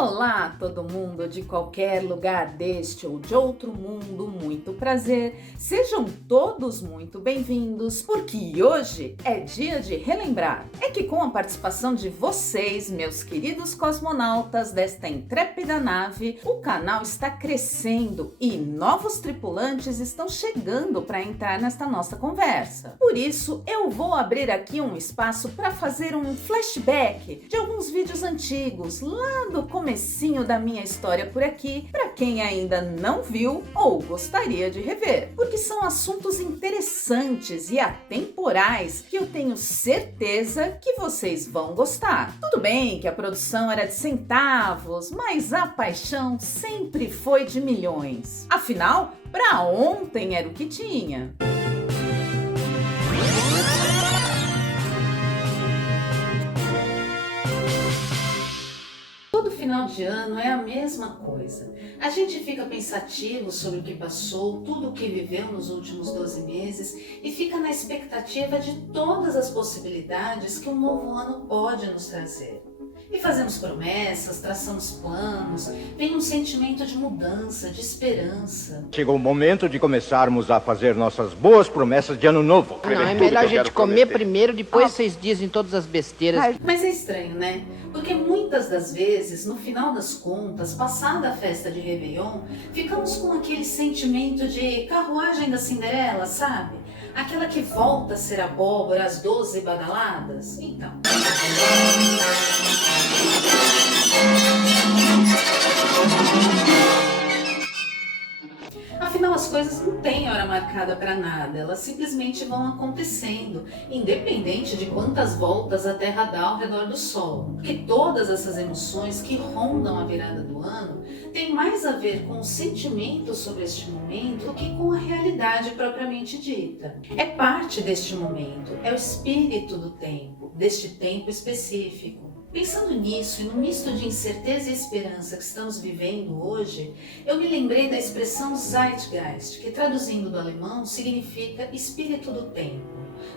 Olá, todo mundo de qualquer lugar deste ou de outro mundo, muito prazer. Sejam todos muito bem-vindos, porque hoje é dia de relembrar. É que com a participação de vocês, meus queridos cosmonautas desta intrépida nave, o canal está crescendo e novos tripulantes estão chegando para entrar nesta nossa conversa. Por isso, eu vou abrir aqui um espaço para fazer um flashback de alguns vídeos antigos, lá do comecinho da minha história por aqui, para quem ainda não viu ou gostaria de rever, porque são assuntos interessantes e atemporais que eu tenho certeza que vocês vão gostar. Tudo bem que a produção era de centavos, mas a paixão sempre foi de milhões. Afinal, para ontem era o que tinha. Todo final de ano é a mesma coisa. A gente fica pensativo sobre o que passou, tudo o que viveu nos últimos 12 meses e fica na expectativa de todas as possibilidades que um novo ano pode nos trazer. E fazemos promessas, traçamos planos, vem um sentimento de mudança, de esperança. Chegou o momento de começarmos a fazer nossas boas promessas de ano novo. Não, é melhor a gente comer primeiro, depois vocês dizem todas as besteiras. Mas é estranho, né? Porque muitas das vezes, no final das contas, passada a festa de Réveillon, ficamos com aquele sentimento de carruagem da Cinderela, sabe? Aquela que volta a ser abóbora às 12 badaladas. Então... Afinal, as coisas não têm hora marcada para nada, elas simplesmente vão acontecendo, independente de quantas voltas a Terra dá ao redor do Sol. Porque todas essas emoções que rondam a virada do ano têm mais a ver com o sentimento sobre este momento do que com a realidade propriamente dita. É parte deste momento, é o espírito do tempo, deste tempo específico. Pensando nisso e no misto de incerteza e esperança que estamos vivendo hoje, eu me lembrei da expressão Zeitgeist, que traduzindo do alemão significa espírito do tempo.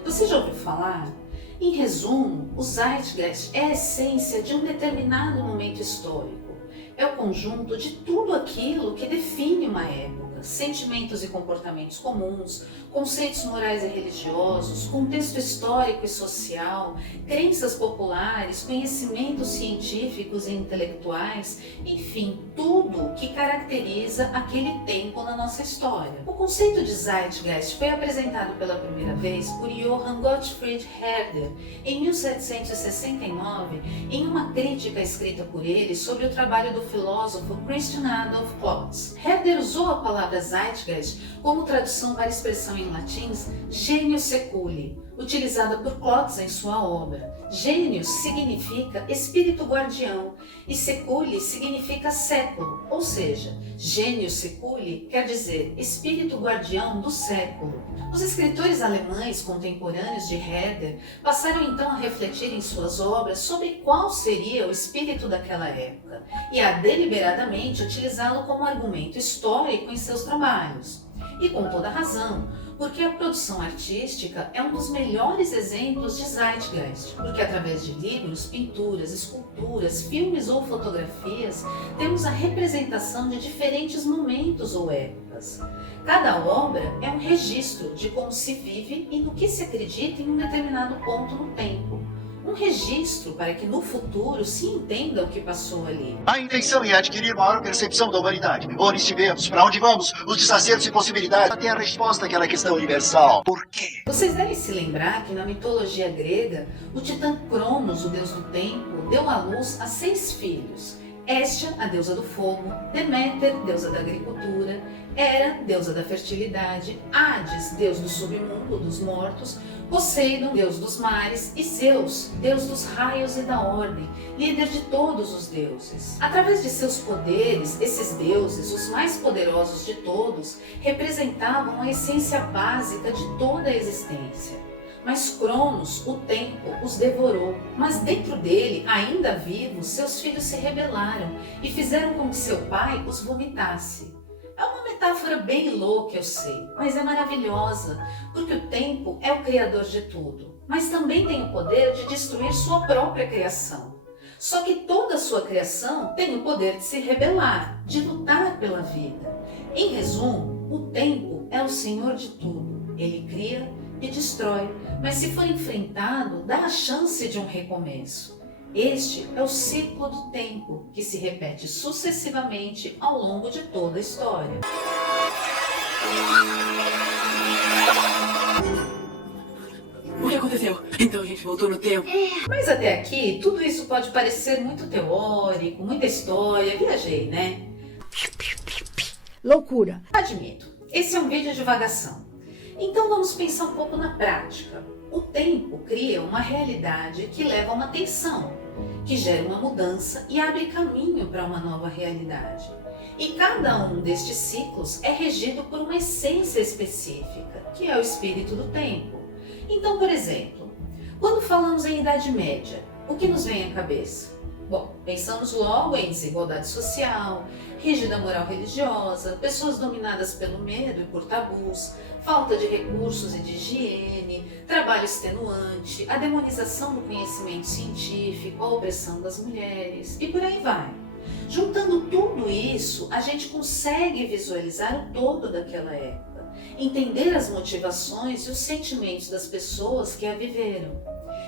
Você já ouviu falar? Em resumo, o Zeitgeist é a essência de um determinado momento histórico. É o conjunto de tudo aquilo que define uma época. Sentimentos e comportamentos comuns, conceitos morais e religiosos, contexto histórico e social, crenças populares, conhecimentos científicos e intelectuais, enfim, tudo que caracteriza aquele tempo na nossa história. O conceito de Zeitgeist foi apresentado pela primeira vez por Johann Gottfried Herder em 1769 em uma crítica escrita por ele sobre o trabalho do filósofo Christian Adolf Klotz. Herder usou a palavra Zeitgeist como tradução para a expressão em latim genius seculi, utilizada por Klotz em sua obra. Genius significa espírito guardião e seculi significa século, ou seja, genius seculi quer dizer espírito guardião do século. Os escritores alemães contemporâneos de Herder passaram então a refletir em suas obras sobre qual seria o espírito daquela época e a deliberadamente utilizá-lo como argumento histórico em seus trabalhos. E com toda razão, porque a produção artística é um dos melhores exemplos de Zeitgeist, porque através de livros, pinturas, esculturas, filmes ou fotografias, temos a representação de diferentes momentos ou épocas. Cada obra é um registro de como se vive e no que se acredita em um determinado ponto no tempo. Um registro para que no futuro se entenda o que passou ali. A intenção é adquirir maior percepção da humanidade. Onde estivemos, para onde vamos, os desacertos e possibilidades. Até a resposta àquela questão universal. Por quê? Vocês devem se lembrar que na mitologia grega, o titã Cronos, o deus do tempo, deu à luz a 6 filhos. Hestia, a deusa do fogo, Deméter, deusa da agricultura, Hera, deusa da fertilidade, Hades, deus do submundo, dos mortos, Poseidon, deus dos mares, e Zeus, deus dos raios e da ordem, líder de todos os deuses. Através de seus poderes, esses deuses, os mais poderosos de todos, representavam a essência básica de toda a existência. Mas Cronos, o tempo, os devorou. Mas dentro dele, ainda vivos, seus filhos se rebelaram e fizeram com que seu pai os vomitasse. É uma metáfora bem louca, eu sei, mas é maravilhosa, porque o tempo é o criador de tudo, mas também tem o poder de destruir sua própria criação. Só que toda a sua criação tem o poder de se rebelar, de lutar pela vida. Em resumo, o tempo é o senhor de tudo. Ele cria e destrói, mas se for enfrentado, dá a chance de um recomeço. Este é o ciclo do tempo, que se repete sucessivamente ao longo de toda a história. O que aconteceu? Então a gente voltou no tempo. Mas até aqui, tudo isso pode parecer muito teórico, muita história, viajei, né? Loucura. Admito, esse é um vídeo de divagação. Então vamos pensar um pouco na prática. O tempo cria uma realidade que leva a uma tensão, que gera uma mudança e abre caminho para uma nova realidade. E cada um destes ciclos é regido por uma essência específica, que é o espírito do tempo. Então, por exemplo, quando falamos em Idade Média, o que nos vem à cabeça? Bom, pensamos logo em desigualdade social, rígida moral religiosa, pessoas dominadas pelo medo e por tabus, falta de recursos e de higiene, trabalho extenuante, a demonização do conhecimento científico, a opressão das mulheres e por aí vai. Juntando tudo isso, a gente consegue visualizar o todo daquela época, entender as motivações e os sentimentos das pessoas que a viveram.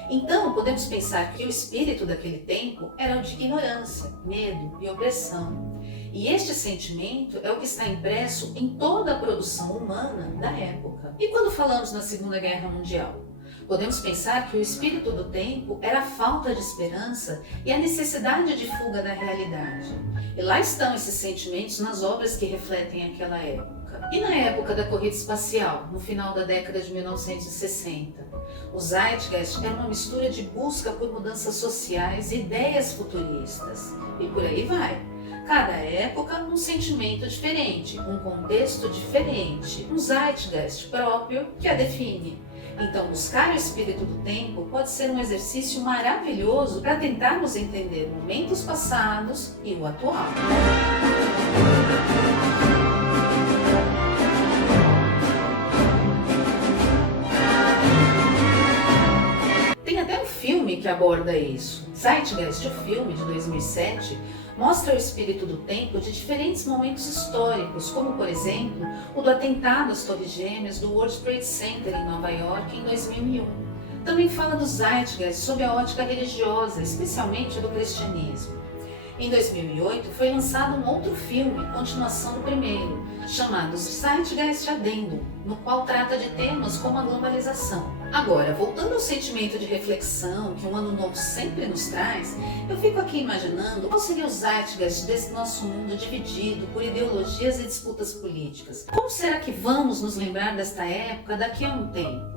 Então, podemos pensar que o espírito daquele tempo era o de ignorância, medo e opressão. E este sentimento é o que está impresso em toda a produção humana da época. E quando falamos na Segunda Guerra Mundial? Podemos pensar que o espírito do tempo era a falta de esperança e a necessidade de fuga da realidade. E lá estão esses sentimentos nas obras que refletem aquela época. E na época da corrida espacial, no final da década de 1960? O Zeitgeist era uma mistura de busca por mudanças sociais e ideias futuristas. E por aí vai. Cada época um sentimento diferente, um contexto diferente, um Zeitgeist próprio que a define. Então, buscar o espírito do tempo pode ser um exercício maravilhoso para tentarmos entender momentos passados e o atual. Tem até um filme que aborda isso. Zeitgeist, o filme de 2007, mostra o espírito do tempo de diferentes momentos históricos, como por exemplo o do atentado às Torres Gêmeas do World Trade Center em Nova York em 2001. Também fala do Zeitgeist sob a ótica religiosa, especialmente do cristianismo. Em 2008 foi lançado um outro filme, continuação do primeiro, chamado Zeitgeist Addendum, no qual trata de temas como a globalização. Agora, voltando ao sentimento de reflexão que um ano novo sempre nos traz, eu fico aqui imaginando qual seria o Zeitgeist desse nosso mundo dividido por ideologias e disputas políticas. Como será que vamos nos lembrar desta época daqui a um tempo?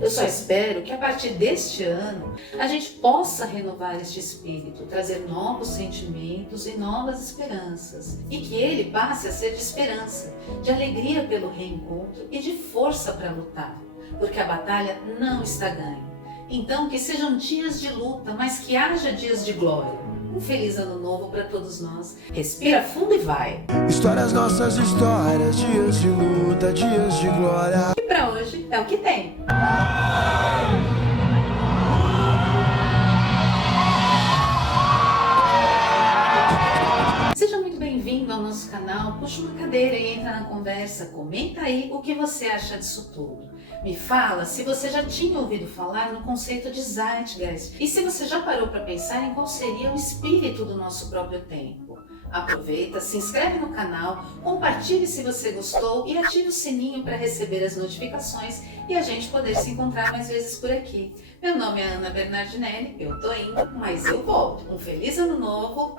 Eu só espero que a partir deste ano a gente possa renovar este espírito, trazer novos sentimentos e novas esperanças, e que ele passe a ser de esperança, de alegria pelo reencontro e de força para lutar, porque a batalha não está ganha. Então que sejam dias de luta, mas que haja dias de glória. Um feliz ano novo para todos nós. Respira fundo e vai! Histórias, nossas histórias, dias de luta, dias de glória. E para hoje é o que tem. Seja muito bem-vindo ao nosso canal. Puxa uma cadeira e entra na conversa. Comenta aí o que você acha disso tudo. Me fala se você já tinha ouvido falar no conceito de Zeitgeist e se você já parou para pensar em qual seria o espírito do nosso próprio tempo. Aproveita, se inscreve no canal, compartilhe se você gostou e ative o sininho para receber as notificações e a gente poder se encontrar mais vezes por aqui. Meu nome é Ana Bernardinelli, eu tô indo, mas eu volto. Um feliz ano novo